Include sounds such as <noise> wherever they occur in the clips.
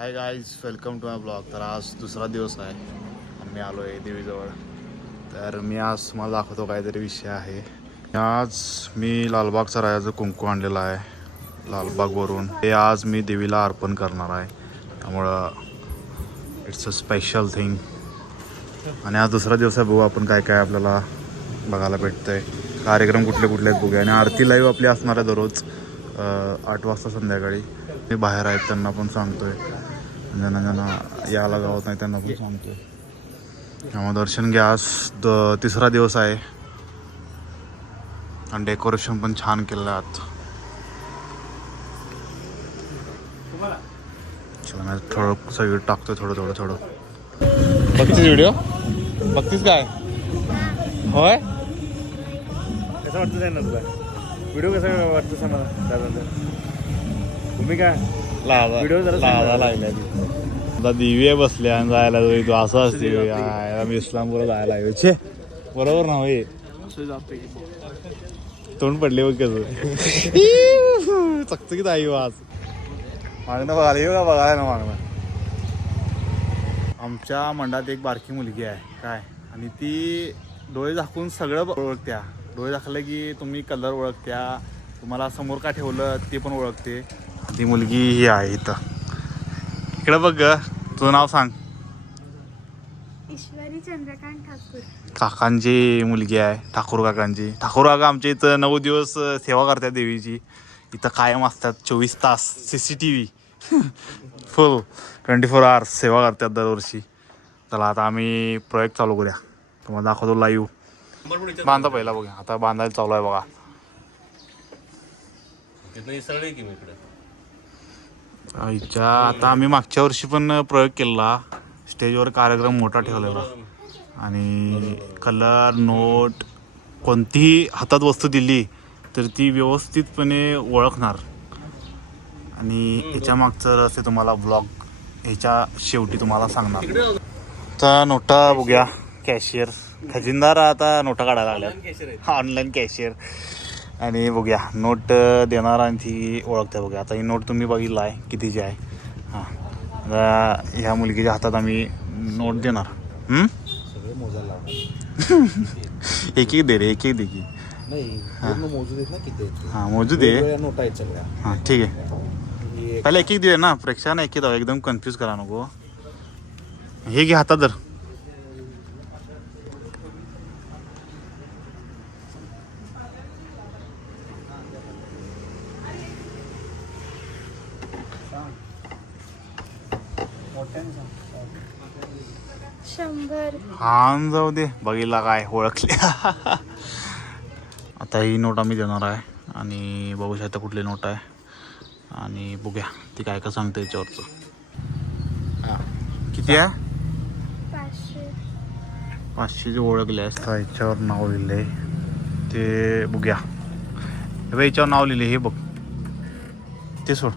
Hi guys welcome to my blog तर आज दुसरा दिवस आहे. आणि मी आलो आहे देवीजवळ. तर मी आज तुम्हाला दाखवतो काहीतरी विषय आहे. आज मी लालबागचा राजाचं कुंकू आणलेलं आहे लालबागवरून ते आज मी देवीला अर्पण करणार आहे. त्यामुळं इट्स अ स्पेशल थिंग आणि आज दुसरा दिवस आहे बघू आपण काय काय आपल्याला बघायला भेटतंय. कार्यक्रम कुठले कुठले आहेत बघूया. आणि आरती लाईव्ह आपली असणार आहे दररोज आठ वाजता संध्याकाळी. ते बाहेर आहेत त्यांना पण सांगतोय. ज्यांना ज्यांना यायला गावत नाही त्यांना पण सांगतो त्यामुळे दर्शन घ्या. आज द तिसरा दिवस आहे. आणि डेकोरेशन पण छान केलं आहे आत चला मी थोडं सगळं टाकतोय थोडं थोडं थोडं. बघतीस व्हिडिओ बघतीस काय? होय? कसं वाटतं तुला? व्हिडिओ कसा वाटतो सांगा दादा तुम्ही काय? सांग लावा. लागल्या आता दिवे बसल्या आणि जायला जाऊ तू असं असते इस्लामपूर जायला छे बरोबर ना होय तोंड पडले बघ कसं. <laughs> चकचकीत आई आज. मागणं बघायला येऊ का बघायला ना मागणं. आमच्या मंडळात एक बारकी मुलगी आहे. काय? आणि ती डोळे झाकून सगळं ओळखत्या. डोळे झाकले की तुम्ही कलर ओळखत्या. तुम्हाला समोर का ठेवलं ते पण ओळखते. ती मुलगी ही आहे इथं. इकडे बघ ग तुझं नाव सांग. ईश्वरी चंद्रकांत ठाकूर. काकांची मुलगी आहे ठाकूर काकांची. ठाकूर काका आमच्या इथं नऊ दिवस सेवा करतात देवीची. इथं कायम असतात चोवीस तास C C T V full twenty four hours सेवा करतात दरवर्षी. चला आता आम्ही प्रयोग चालू करूया. तुम्हाला दाखवतो लाईव्ह बांधा पहिला बघा आता बांधायला चालू आहे बघा तिथनं इसरळ आहे की मी इकडे आईच्या आता आम्ही मागच्या वर्षी पण प्रयोग केला स्टेजवर कार्यक्रम मोठा ठेवलेला. आणि कलर नोट कोणतीही हातात वस्तू दिली तर ती व्यवस्थितपणे ओळखणार. आणि याच्या मागचं रहस्य तुम्हाला ब्लॉग ह्याच्या शेवटी तुम्हाला सांगणार. आता नोटा बघूया. कॅशियर खजिनदार आता नोटा काढायला लागल्या ऑनलाईन कॅशियर आणि बघूया नोट देणार आणि ती ओळखते बघूया. आता ही नोट तुम्ही बघितला आहे कितीची आहे? हां. ह्या मुलगीच्या हातात आम्ही नोट देणार. <laughs> एक एक दे रे एक एक दे की. हां. मोजू दे. नोटा आहेत सगळ्या. हां ठीक आहे. पहिला एक एक दे ना प्रेक्षकांना एक एक एकदम कन्फ्यूज करा नको. हे घे हातात धर. हान जाऊ दे. बघितला काय ओळखले. आता ही नोट आम्ही देणार आहे आणि बघू शकता कुठली नोट आहे. आणि बघूया ती काय काय सांगते याच्यावरचं. हां. किती आहे? पाचशे. जे ओळखले तर याच्यावर नाव लिहिले. ते बघूया. बघ याच्यावर नाव लिहिले हे बघ. ते सोड.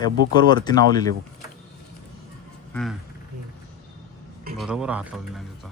या बुकवर वरती नाव लिहिले बघ. हम्म. बरोबर हात लावलेला आहे त्याचा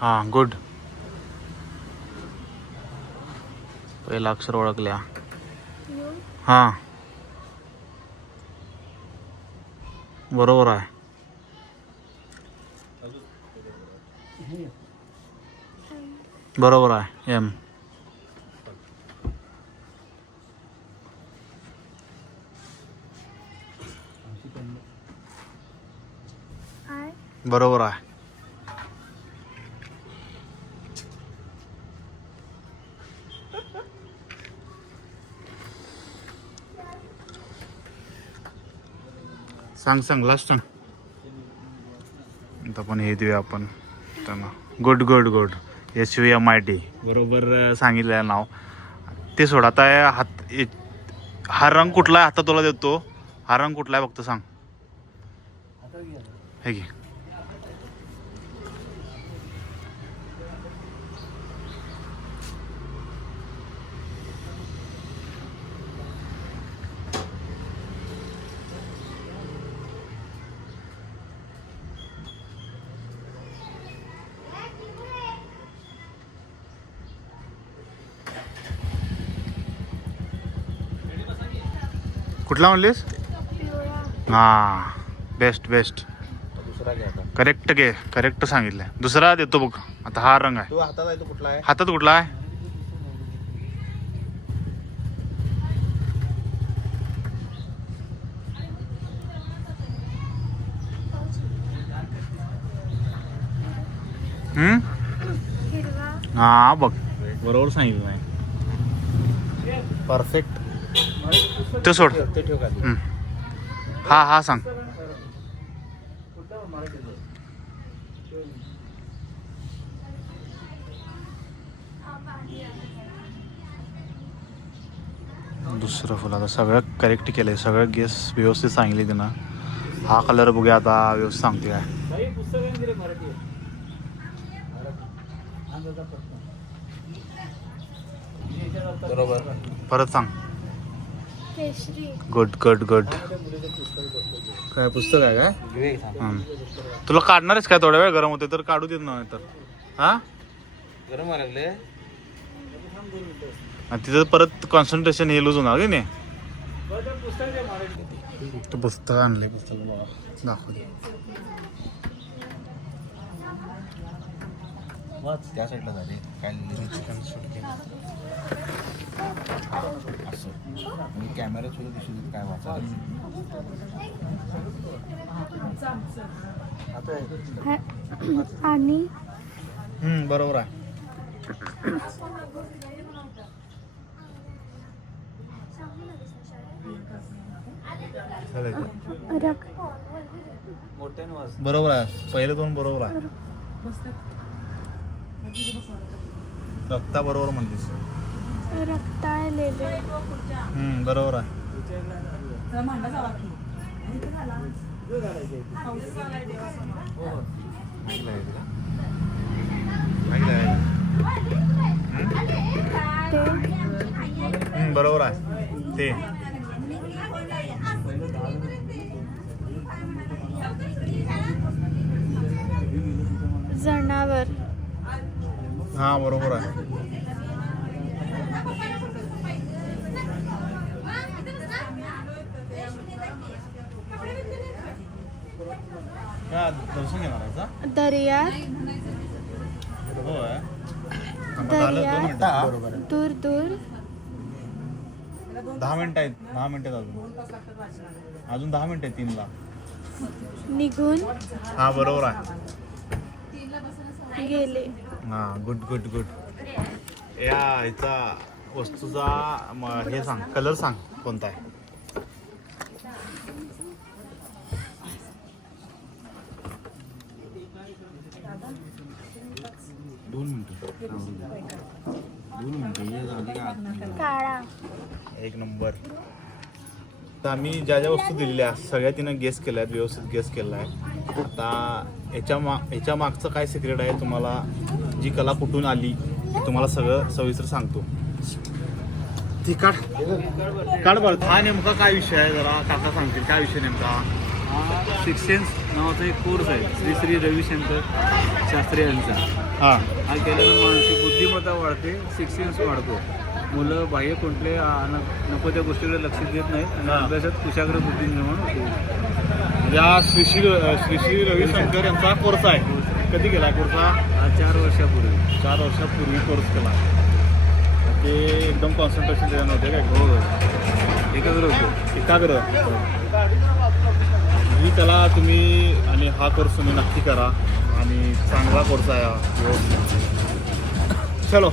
हां गुड पहिला अक्षर ओळखल्या. हां. बरोबर आहे. बरोबर आहे एम बरोबर आहे. सांग सांग लास्ट आता पण हे देऊया आपण. त्यांना. Good good good. S U M I T. बरोबर सांगितलं आहे नाव. ते सोड आता हात हा रंग कुठला आहे? आता तुला देतो. हा रंग कुठला आहे? फक्त सांग. हे घे. कुठला म्हणलीस? हा बेस्ट बेस्ट करेक्ट घे करेक्ट सांगितलंय. दुसरा देतो बघ आता हा रंग आहे. तू हातात आहे तो कुठला आहे? हातात कुठला आहे? हम्म? हिरवा. हा बघ. बरोबर सांगितलं नाही. परफेक्ट ते सोड. हा हा सांग. दुसरं फुल. आता सगळं करेक्ट केलंय. सगळं गेस व्यवस्थित सांगितले तिनं. हा कलर बघूया आता व्यवस्थित सांगते काय. बरोबर परत सांग. गुड गुड गुड काय पुस्तक आहे काय. तुला काढणारच काय? थोडा वेळ गरम होते तर काढू देत नाही तर. हा? गरम लागले. आणि तिथं परत कॉन्सन्ट्रेशन हे लूज होणार की नाही? ते पुस्तक आणले पुस्तक बघा. दाखव त्या साईडला झाले. काय? असं कॅमेरा सुद्धा दिसू देत काय हा- आणि? बरोबर आहे. बरोबर आहे. पहिले दोन बरोबर आहे. रक्ता बरोबर म्हणलीस. रक्ताळलेले हम्म, बरोबर आहे. ते हम्म, बरोबर आहे. ते. जनावर. हा बरोबर आहे. आहे का? दर्यात. होय. आता झालं दोन मिनिटं. दर्यात दूर दूर. दहा मिनिटं आहेत दहा मिनिटं आहेत अजून. अजून दहा मिनिटं आहेत तीनला. निघून. हा बरोबर आहे. गेले. हा गुड गुड गुड या ह्याचा वस्तूचा म- हे सांग कलर सांग कोणता आहे दोन मिनिटं दोन मिनिटं हे झाली का आत? काळा एक नंबर. तर आम्ही ज्या ज्या वस्तू दिलेल्या सगळ्या तिनं गेस केल्या आहेत व्यवस्थित गेस केला आहे आता याच्या मा याच्या मागचं काय सिक्रेट आहे तुम्हाला जी कला कुठून आली ते तुम्हाला सगळं सविस्तर सांगतो. ती काढ. काढ बरं. हा नेमका काय विषय आहे जरा काका सांगतील. काय विषय नेमका? सिक्स सेन्स नावाचा एक कोर्स आहे. श्री श्री रविशंकर शास्त्री यांचा. हां. हा केल्यानं मानसिक बुद्धिमत्ता वाढते सिक्स सेन्स वाढतो. मुलं बाह्य कोणते नको त्या गोष्टीकडे लक्ष देत नाहीत आणि. अभ्यासात कुशाग्र बुद्धी निर्माण होते. या श्री श्री श्री श्री रविशंकर यांचा कोर्स आहे. कधी केला कोर्स हा? चार वर्षापूर्वी. चार वर्षापूर्वी कोर्स केला. ते एकदम कॉन्सन्ट्रेशन देणार नव्हते काय? हो एकाग्र होतो. एकाग्र. ही कला तुम्ही आणि हा कोर्स तुम्ही नक्की करा. आणि चांगला कोर्स आहे हा. चलो.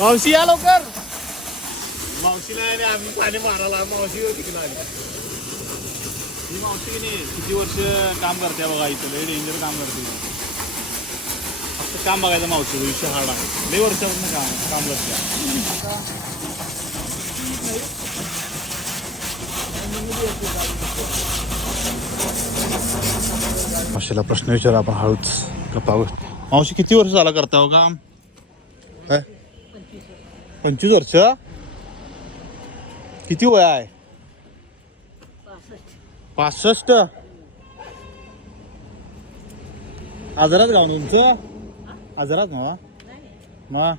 मावशी या लवकर. मावशी नाही आणि आम्ही पाणी मारायला मावशी तिकडे आली ही मावशी की नाही? किती वर्ष काम करते बघा इथं लय डेंजर काम करते. फक्त काम बघायचं मावशी विषय हार्ड आहे. लय वर्षापासून काम काम करते. मावशीला प्रश्न विचारा आपण हळूच गप्पा मावशी किती वर्ष झाला करता हो काम काय? पंचवीस वर्ष? किती वय आहे? पासष्ट. आजारात गाव तुमचं? आजारात ना मग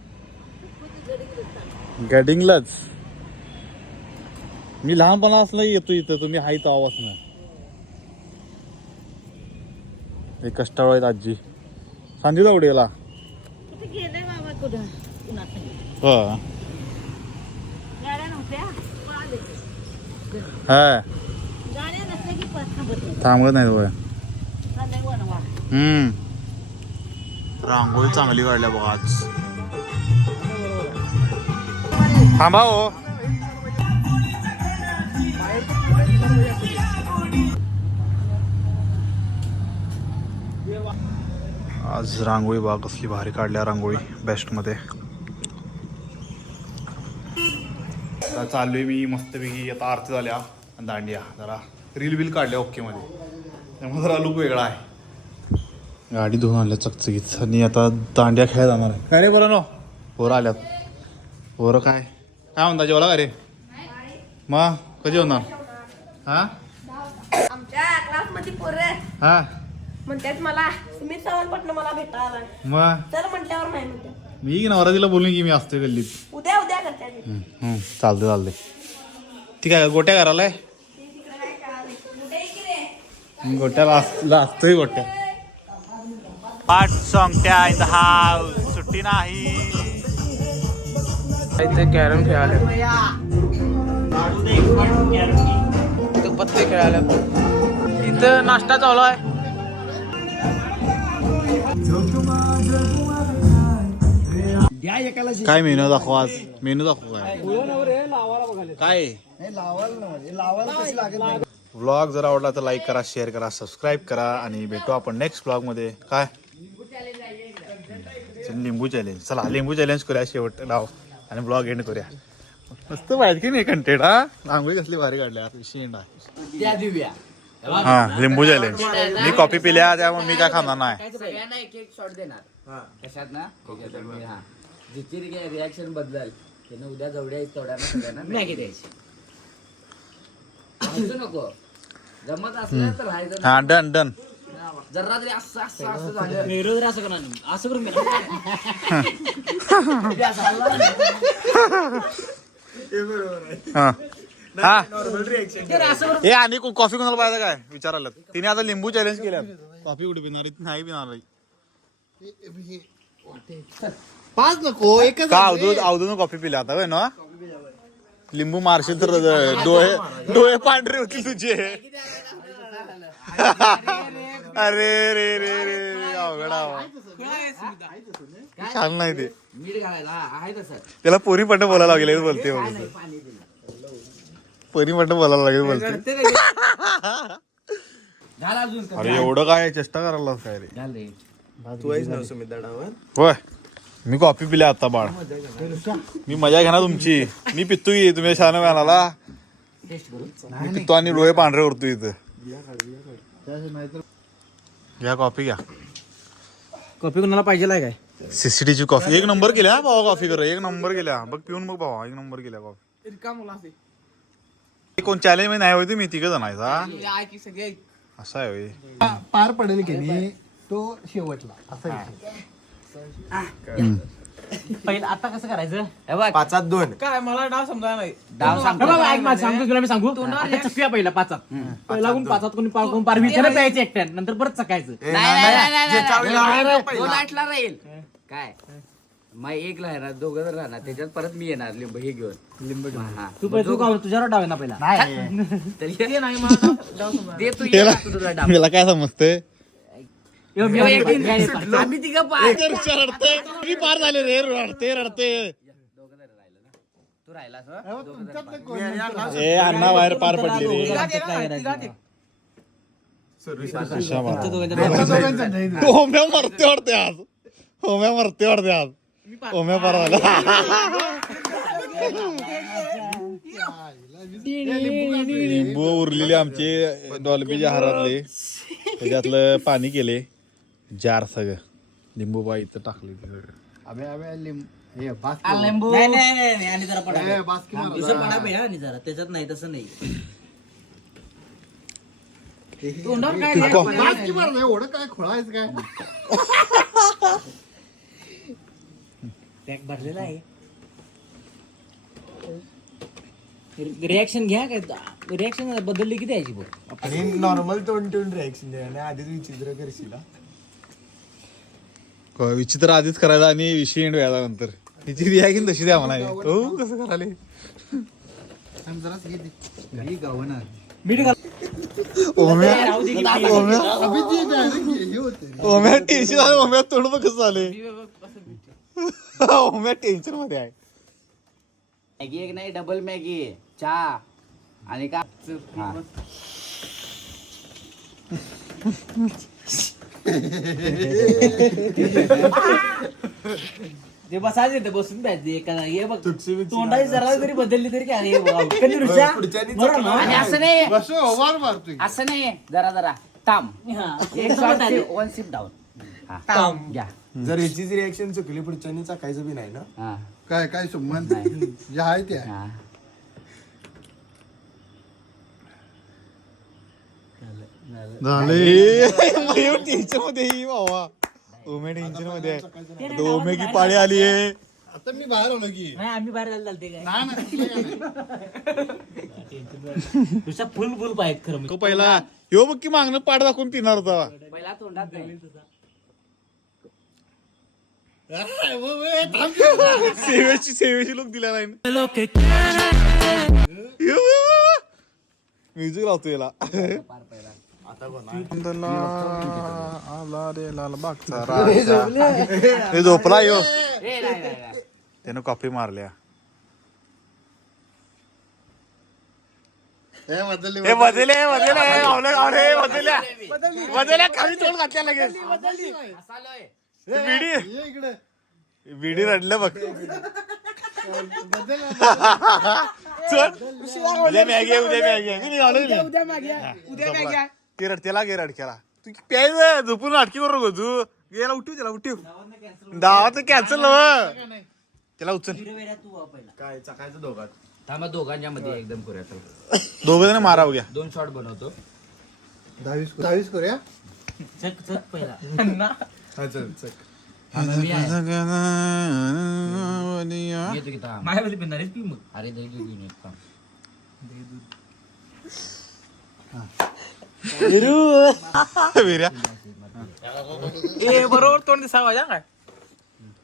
गडिंगलाच. मी लहानपणा असलं येतो इथं तुम्ही हाय तो आवाज ना हे कष्टाळू आहेत आजी. कुठं पुन्हा हो. हा. थांबत नाही. वनवा. हम्म. रांगोळी चांगली काढल्या बघा आज. थांबा हो. आज रांगोळी बघा कसली भारी काढल्या रांगोळी बेस्टमध्ये. आता चाललोय मी मस्तपैकी आता आरती झाल्या दांडिया जरा रील बिल काढल्या ओके मध्ये. त्यामुळे जरा लुक वेगळा आहे. गाडी धुवून आल्या चकचकीत. आणि आता दांड्या खेळ जाणार आहे. काय रे बरं नो पोरं आल्यात. पोरं काय? काय म्हणता जेवला का रे? मग कधी होणार? हा? आमच्या क्लासमध्ये पोरं हा? म्हणतात मला सुमित सावंतपटनं मला भेटायला. मग? चल म्हटल्यावर नाही म्हणतात मी नवरातीला बोलून की मी असते गल्लीत? उद्या उद्या करतात चालते चालते ठीक आहे गोट्या करायला आहे? गोट्याला अस- ला असतोय गोट्या. पाठ सोंगट्या इन द हाऊस सुट्टी नाही. इथे कॅरम इथं पत्ते खेळाले इथं नाश्ता चालू आहे. काय मेनू दाखव आज? मेनू दाखव काय? काय? व्लॉग जर आवडला तर लाईक करा शेअर करा सबस्क्राईब करा आणि भेटू आपण नेक्स्ट व्लॉगमध्ये. काय? लिंबू चॅलेंज चला लिंबू चॅलेंज करूया शेवट. लाव. आणि ब्लॉग एंड करूया. मस्त पाहिजे की नाही कंटेंट हा? रांगोळी कसली भारी काढल्या विषय एंड आहे हा लिंबू चॅलेंज मी कॉफी पिल्या त्यामुळे मी काय खाणार नाही. सगळ्यांना एक एक शॉट देणार. कशात ना? मी- हा. जिची रिॲक्शन बदलल त्यानं उद्या जेवढ्या तेवढ्यांना सगळ्यांना मॅगी द्यायची हसू नको जमत असलं तर राहायचं हा डन डन जरा तरी असं असं असं झालं मेरो जरी असं करणार असं करून हा हा हे आणि को- कॉफी कोणाला पाहिजे काय विचारायला तिने आता लिंबू चॅलेंज केल्या कॉफी कुठे पिणार? नाही पिणार. पाच नको एकच का अवधूत अवधून कॉफी पिल्या आता होय ना? लिंबू मारशील तर डोळे डोळे पांढरे होतील तुझे. अरे रे रे रे रे अवघड. छान नाही ते. हा, त्याला पोरी पण बोलायला लागेल बोलते पोरी पण बोलायला लागेल बोलते. अरे एवढं काय चेष्टा करायला काय रे? तू आहेस ना सुमित दाडावर होय. मी कॉफी पिल्या आता बाळ. मी मजा घेणार तुमची. मी पितो की तुम्ही टेस्ट करू मी पितो आणि डोळे पांढरे उरतो इथं. घ्या कॉफी घ्या. कॉफी कोणाला पाहिजे काय? सीसीटीची कॉफी. एक नंबर केल्या भावा कॉफी कर एक नंबर केल्या. बघ पिऊन बघ भावा. एक नंबर केल्या कॉफी. कोण चॅलेंजमध्ये नाही होती मी तिघ जण आहे? असं आहे. पार पडेल की नाही तो शेवटला. असं पहिलं आता कसं करायचं? हे बघ पाचात दोन. काय मला डाव समजा नाही. डाव सांगतो. हे बघ, ऐक माझं, सांगतो तुला मी सांगू? आता चकूया पहिला पाचात. पहिला पाचात कोणी पार कोण पार विचार प्यायचे एकट्यान नंतर परत चकायचं. नाही, नाही, नाही, नाही, नाही, नाही. राहील. काय? मग एक राहणार दोघं जर राहणार त्याच्यात परत मी येणार लिंब हे घेऊन. लिंब तू पहिला तू का तुझ्यावर डाव आहे ना पहिला? <laughs> दे तू ये ना, तू तुला डाव. मला काय समजतंय? आम्ही तिघं रडते. मी पार झाले रे? रडते रडते. तू राहिलास हं? ए अण्णा बाहेर पार पडली रे. होम्या मरते वाटते आज. होम्या मरते वाटते आज. होम्या पार झाला. <laughs> लिंबू उरलेले आमचे डॉल्बीच्या हारातले. त्याच्यातलं पाणी केले. जार सगळं. लिंबू बाई इथं टाकले लिंबू. नाही नाही नाही, नाही आणि जरा पडा दुसरं पडा बे, हा, आणि जरा. त्याच्यात नाही तसं नाही. तोंडावर काय नाही. एवढं काय खोळायचं काय? पॅक भरलेला आहे. रिॲक्शन घ्या काय? रिॲक्शन बदलली की द्यायची बघ आणि नॉर्मल तोंड ठेवून रिॲक्शन द्या आणि आधीच विचित्र करशील हा. विचित्र आधीच करायचा आणि विषय एंड व्हायचा नंतर. तिची रिॲक्शन तशी द्या म्हणा हो कसं कराले ओम्या की हे टेन्शन आहे ओम्या तोंड बघ कसं झाले ओम्या टेन्शनमध्ये आहे. मॅगी एक नाही डबल मॅगी. चहा. आणि का. ते बसायचं इथं बसून पाहिजे एका हे बघ तोंडाची जरा जरी बदलली तरी काय हे बघ, कधी ऋषा? पुढच्यानी बरोबर ना? आणि असं नाही. बसू, ओव्हार मारतोय. असं नाही. जरा जरा. ताम हा. एक शॉट वन सिप डाऊन ताम घ्या. जर ह्याचीच रिॲक्शन चुकली पुढच्यानी चाकायचं बी नाही ना? हा. काय काय संबंध? जे आहे ते आहे. हा. झाले. टेन्शन <laughs> मध्ये ही टेन्शनमध्ये आहे. आता ओम्या की पाळी आली आहे. आता मी बाहेर आलो की. नाही आम्ही बाहेर जायला चालते काय? नाही. ऋषा <laughs> फुल फुल पाहिजे खरं तो पहिला. ह्यो बघ की मागणं पाठ दाखवून पिणार होता पहिला तोंडात नाही. सेवेची सेवेची लोक दिल्या नाही. म्युझिक लावतो याला. आला रे लालबागचा राजा. हे झोपला यो. त्यानं कॉफी मारल्या. हे बदलली, हे बदले बदले बदल्या बदल्या खाली तोंड घातल्या लगेच. असा लय. बिडी बिडी रडलं बघ. चल. उद्या मॅगी उद्या मॅगी? उद्या मागे उद्या मागे ते रडतेला गे रडक्याला तू प्यायचं झोपून नाटकी करू नको तू. गेला उठीव त्याला उठीव. दावात कॅन्सल त्याला उचल. तू पहिला काय चाकायचं दोघात थांबा दोघांच्या मध्ये एकदम करूया चला. दोघ जण माराव घ्या. दोन शॉट बनवतो. दहावीस दहावीस करूया? चक चक पहिला. हा चल चल. येतो की थांब. माझ्यामध्ये पिणार आहेस की मग? अरे दही दूध घेऊन येतो थांब. वीर्या ए बरोबर तोंड दिसा माझ्या काय?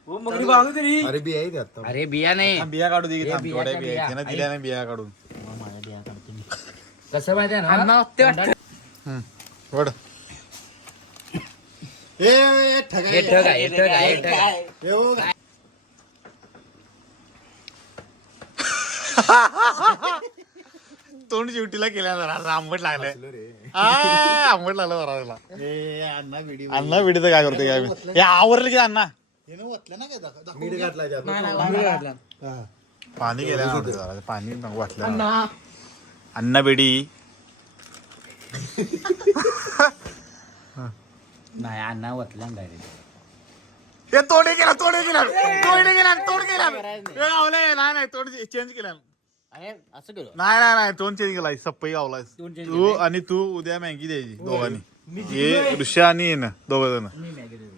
मग बाजू तरी. अरे बी आहे ते आता. अरे बिया नाही. बिया काढू दे की थांब, बिया थोड्या का बिया बिया? त्यानं दिल्या नाही बिया काढून. कसं माहिती ना? वड. ए, ए, ठगा हे ठग आहे, हे ठग आहे, हे ठग. आहे. हे हो. तोंड चिवटीला केल्या जरा असं आंबट लागलंय. आ, आंबट लागलं जरा त्याला अण्णा व्हिडिओ अण्णा बिडीचं काय करते काय हे आवरलं की अण्णा? हे ना वतलं ना काय? दाखव दाखव. मीठ घातलाय त्यात. हा. पाणी गेल्या जरा पाणी वाटलं अण्णा. बेडी नाही अण्णा वतला डायरेक्ट हे तोडे गेला तोडे गेला तोडे गेला तोड गेला हे आवलंय. नाही नाही तोड चेंज केला. अरे असं केलं नाही नाही नाही तोंड चेंज केलाय सप्पई गावलाय. तोंड change तू आणि तू उद्या मॅगी द्यायची दोघांनी. हे ऋषा आणि येणं दोघ जण.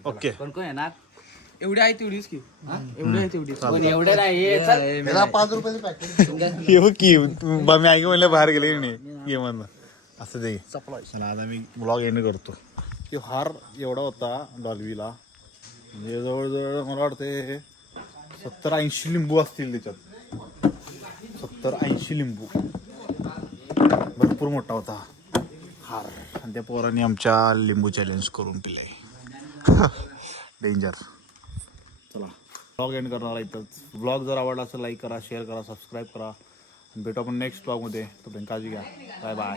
ओके. कोण कोण येणार? एवढी आहे तेवढीच की. एवढी आहे तेवढी कोण एवढे नाही हे चल. त्याला पाच रुपयाचं पॅकेट हे बघ की मॅगी म्हणलं बाहेर गेले की नाही. गेम असं ते चला आता मी ब्लॉग एंड करतो. की हार एवढा होता डॉल्बीला म्हणजे जवळजवळ मला वाटते सत्तर ऐंशी लिंबू असतील त्याच्यात. तर ऐंशी लिंबू. भरपूर मोठा होता. हार. आणि त्या पोरांनी आमच्या लिंबू चॅलेंज करून पिले. <laughs> डेंजर चला. ब्लॉग एंड करणार इथंच. ब्लॉग जर आवडला असेल लाईक करा शेअर करा सबस्क्राईब करा. आणि भेटू आपण नेक्स्ट ब्लॉगमध्ये तोपर्यंत काळजी घ्या. Bye bye